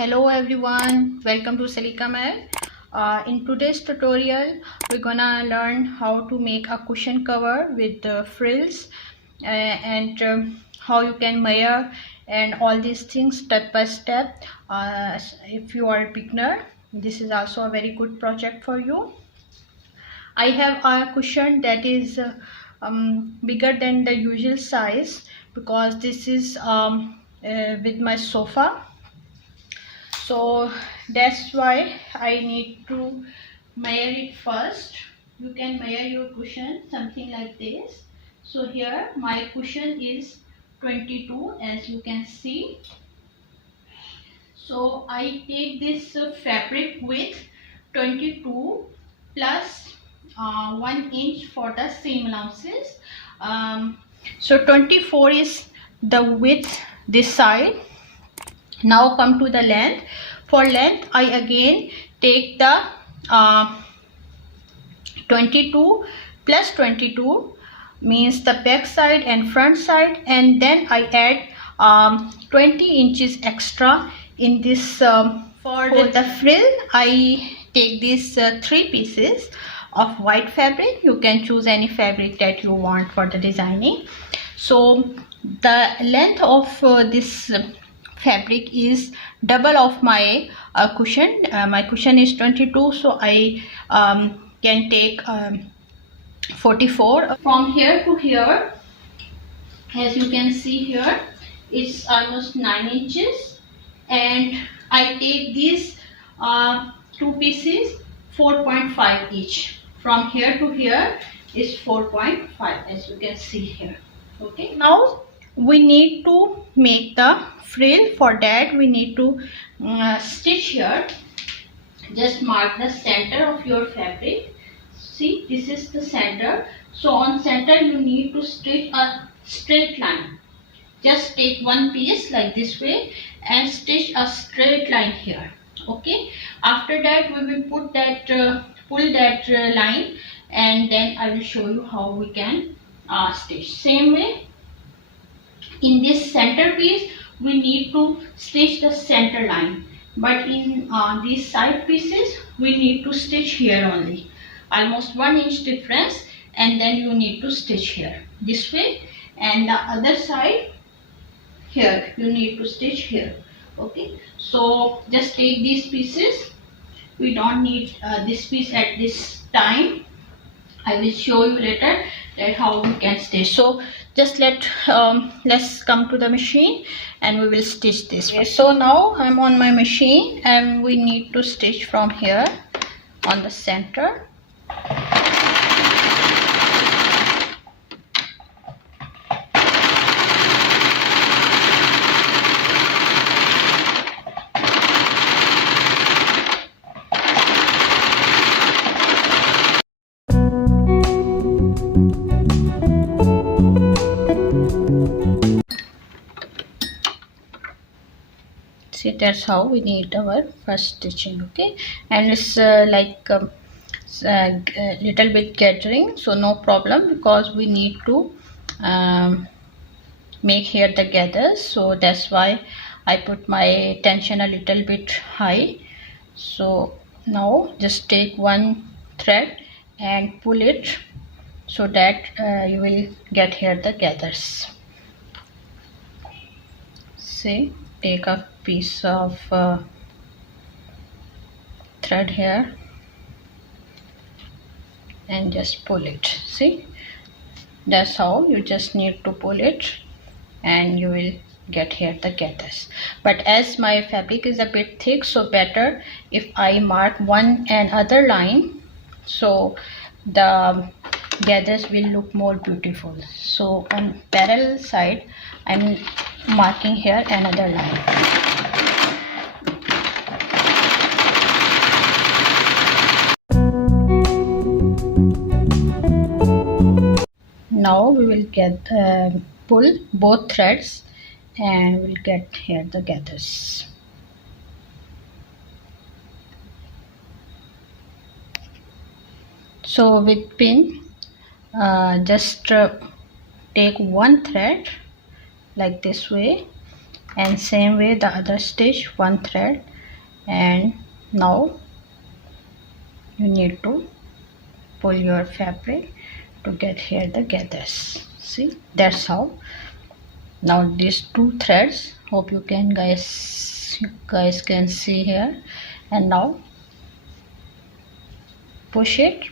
Hello everyone, welcome to SaliqaMag. In today's tutorial, we're gonna learn how to make a cushion cover with frills and how you can measure and all these things step by step. If you are a beginner, this is also a very good project for you. I have a cushion that is bigger than the usual size because this is with my sofa. So that's why I need to measure it first. You can measure your cushion something like this. So here my cushion is 22, as you can see. So I take this fabric with 22 plus 1 inch for the seam allowances. So 24 is the width this side. Now come to the length. For length I again take the 22 plus 22 means the back side and front side, and then I add 20 inches extra in this. For the frill I take these 3 pieces of white fabric. You can choose any fabric that you want for the designing. So the length of this fabric is double of my cushion. My cushion is 22, so I can take 44. From here to here, as you can see here, it's almost 9 inches, and I take these 2 pieces 4.5 each. From here to here is 4.5, as you can see here. Okay, now we need to make the frill. For that we need to stitch here. Just mark the center of your fabric. See, this is the center. So on center you need to stitch a straight line. Just take one piece like this way and stitch a straight line here. Okay, after that we will put that pull that line, and then I will show you how we can stitch. Same way, in this center piece we need to stitch the center line, but in these side pieces we need to stitch here only, almost 1 inch difference, and then you need to stitch here this way, and the other side here you need to stitch here. Okay, so just take these pieces. We don't need this piece at this time. I will show you later that how we can stitch. So just let's come to the machine and we will stitch this. Okay, so now I'm on my machine and we need to stitch from here on the center. See, that's how we need our first stitching. Okay, and it's like little bit gathering, so no problem, because we need to make here the gathers. So that's why I put my tension a little bit high. So now just take one thread and pull it so that you will get here the gathers. See, take a piece of thread here and just pull it. See, that's how you just need to pull it and you will get here the gathers. But as my fabric is a bit thick, so better if I mark one and other line, so the gathers will look more beautiful. So on parallel side I'm marking here another line. Now we will get pull both threads and we'll get here the gathers. So with pin just take one thread like this way, and same way the other stitch one thread and now you need to pull your fabric to get here the gathers. See, that's how. Now these two threads, hope you guys can see here, and now push it,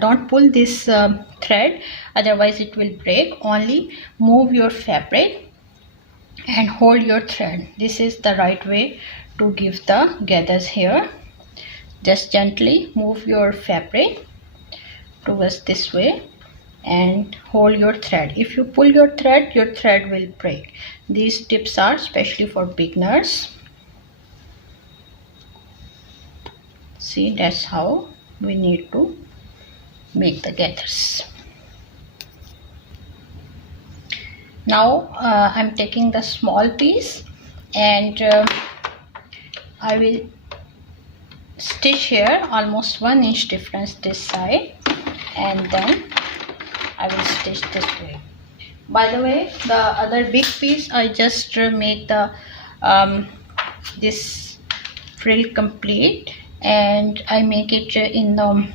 don't pull this thread, otherwise it will break. Only move your fabric and hold your thread. This is the right way to give the gathers here. Just gently move your fabric towards this way and hold your thread. If you pull your thread will break. These tips are especially for beginners. See, that's how we need to make the gathers. Now I'm taking the small piece and I will stitch here almost 1 inch difference this side, and then I will stitch this way. By the way, the other big piece I just make the this frill complete, and I make it in the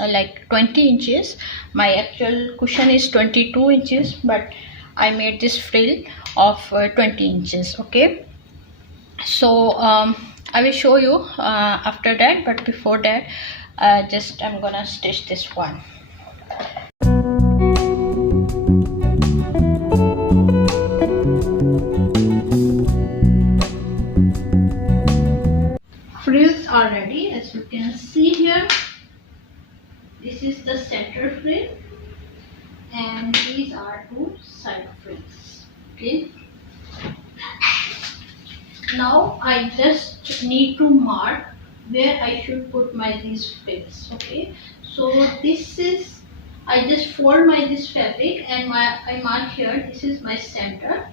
like 20 inches. My actual cushion is 22 inches, but I made this frill of 20 inches. Okay, so I will show you after that, but before that just I'm gonna stitch this one. Frills are ready, as you can see here. This is the center frill and these are two side frills. Okay, now I just need to mark where I should put my these frills. Okay, so this is, I just fold my this fabric and I mark here, this is my center.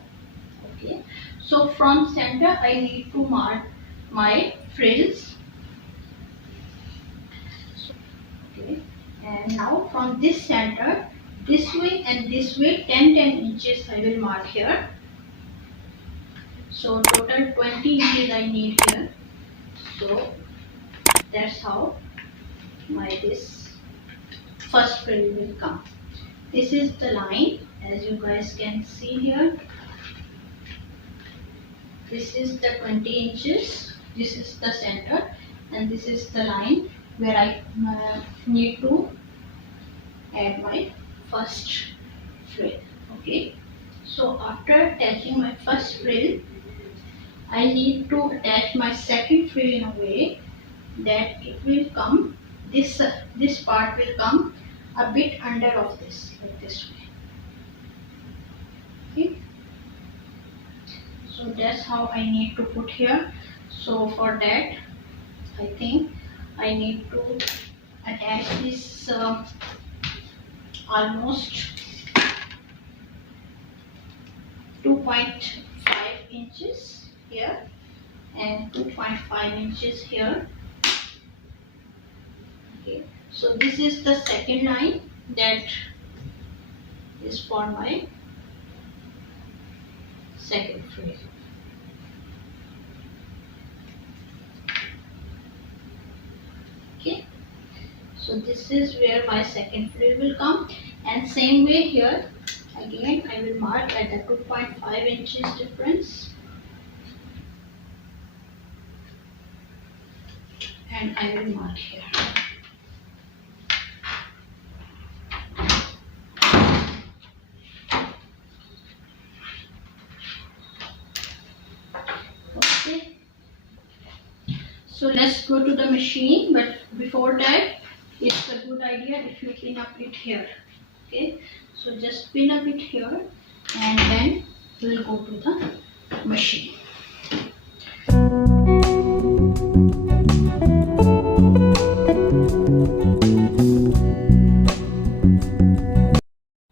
Okay, so from center I need to mark my frills. Okay, and now from this center, this way and this way 10 inches I will mark here. So total 20 inches I need here. So that's how my this first frill will come. This is the line, as you guys can see here. This is the 20 inches. This is the center, and this is the line where I need to add my first frill. Okay, so after attaching my first frill, I need to attach my second frill in a way that it will come, this part will come a bit under of this, like this way. Okay, so that's how I need to put here. So for that, I think I need to attach this almost 2.5 inches here and 2.5 inches here. Okay, so this is the second line that is for my second frill. Okay, so this is where my second frill will come, and same way here again I will mark at the 2.5 inches difference, and I will mark here. Okay, so let's go to the machine, but before that it's a good idea if you pin up it here. Okay, so just pin up it here and then we'll go to the machine.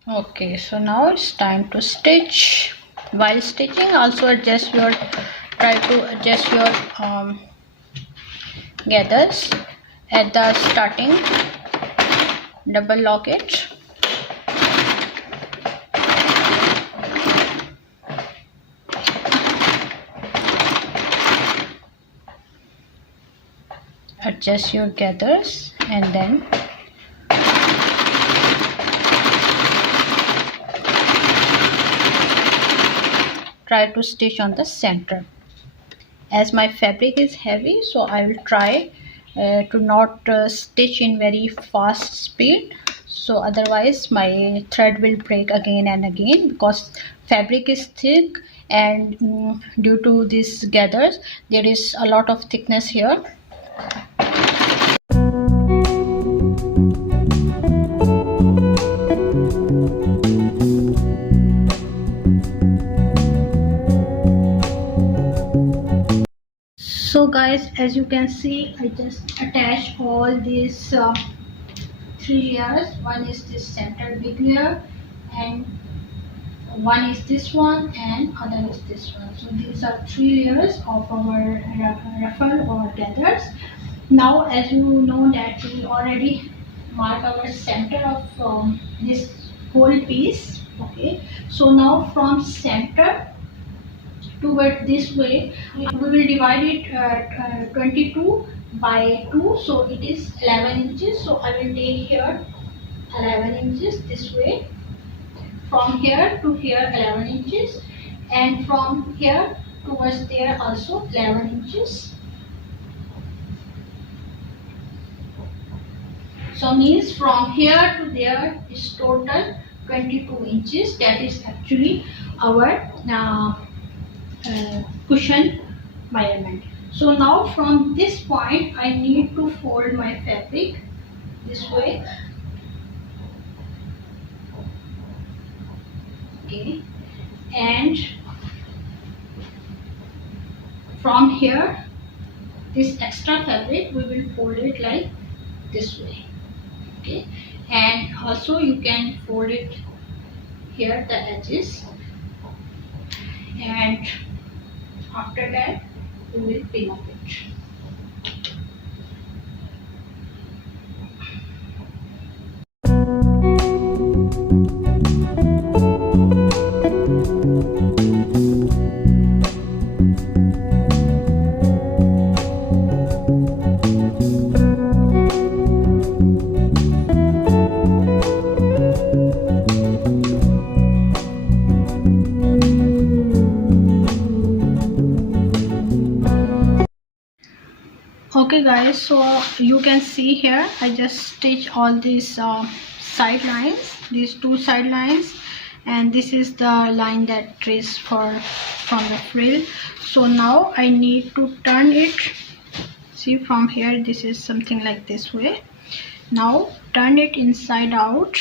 Okay, so now it's time to stitch. While stitching, also try to adjust your gathers at the starting. Double lock it. adjust your gathers and then try to stitch on the center. As my fabric is heavy, so I will try to not stitch in very fast speed, so otherwise my thread will break again and again, because fabric is thick and due to these gathers there is a lot of thickness here. So guys, as you can see, I just attach all these 3 layers. One is this center big layer, and one is this one, and other is this one. So these are 3 layers of our ruffle or gathers. Now as you know that we already mark our center of this whole piece. Okay, so now from center toward this way we will divide it 22 by 2, so it is 11 inches. So I will take here 11 inches this way, from here to here 11 inches, and from here towards there also 11 inches. So means from here to there is total 22 inches. That is actually our cushion measurement. So now from this point I need to fold my fabric this way. Okay, and from here this extra fabric we will fold it like this way. Okay, and also you can fold it here the edges, and after that we will pin up it. Okay guys, so you can see here I just stitch all these side lines, these 2 side lines, and this is the line that is from the frill. So now I need to turn it. See, from here this is something like this way. Now turn it inside out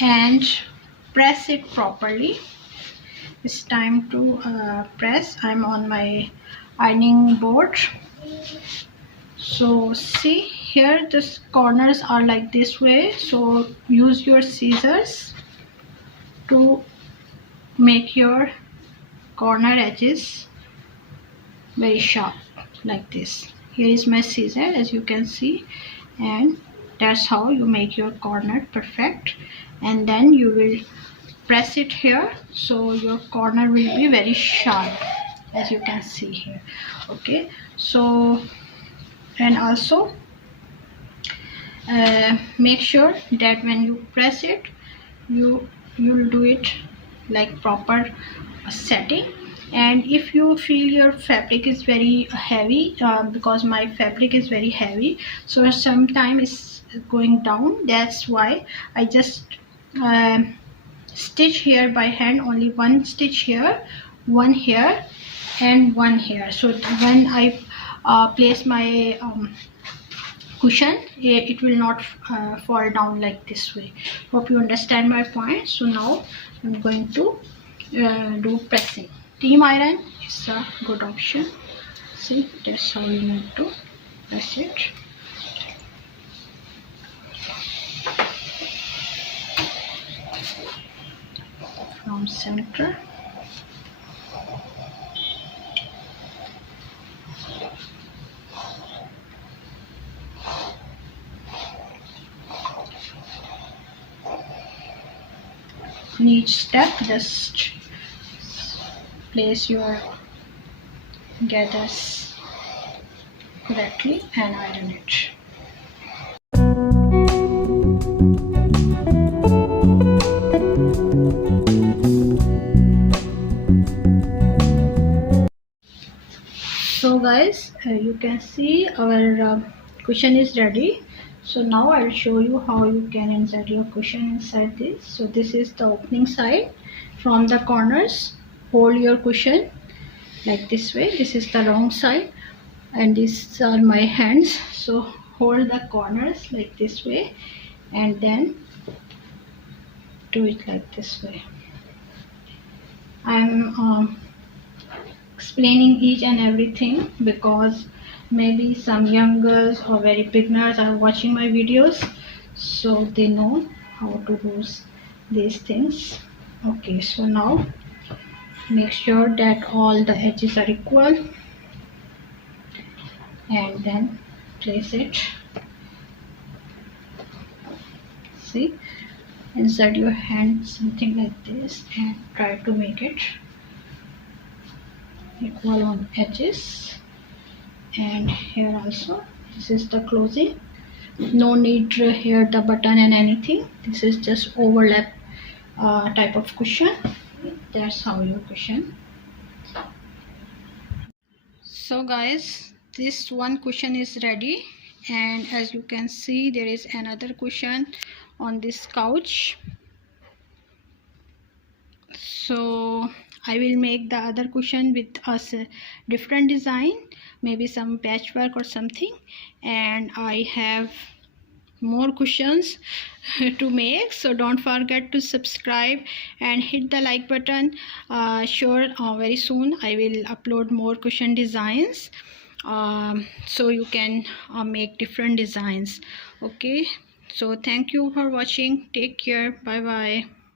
and press it properly. It's time to press. I'm on my ironing board. So see here, the corners are like this way, so use your scissors to make your corner edges very sharp like this. Here is my scissor, as you can see, and that's how you make your corner perfect. And then you will press it here, so your corner will be very sharp, as you can see here. Okay, so and also make sure that when you press it you'll do it like proper setting. And if you feel your fabric is very heavy, because my fabric is very heavy, so sometimes it's going down, that's why I just stitch here by hand, only one stitch here, one here, and one here. So when I place my cushion, it will not fall down like this way. Hope you understand my point. So now I'm going to do pressing. Team iron is a good option. See, that's how you need to press it. From center. In each step, just place your gathers correctly and iron it. So guys, you can see our cushion is ready. So now I'll show you how you can insert your cushion inside this. So this is the opening side. From the corners, hold your cushion like this way. This is the wrong side and these are my hands. So hold the corners like this way and then do it like this way. I'm explaining each and everything because maybe some young girls or very beginners are watching my videos, so they know how to do these things. Okay, so now make sure that all the edges are equal and then place it. See, insert your hand something like this and try to make it equal on edges. And here also, this is the closing. No need to here the button and anything. This is just overlap type of cushion. That's how your cushion. So guys, this one cushion is ready, and as you can see there is another cushion on this couch. So I will make the other cushion with a different design, maybe some patchwork or something, and I have more cushions to make. So don't forget to subscribe and hit the like button. Sure, very soon I will upload more cushion designs, so you can make different designs. Okay, so thank you for watching. Take care. Bye bye.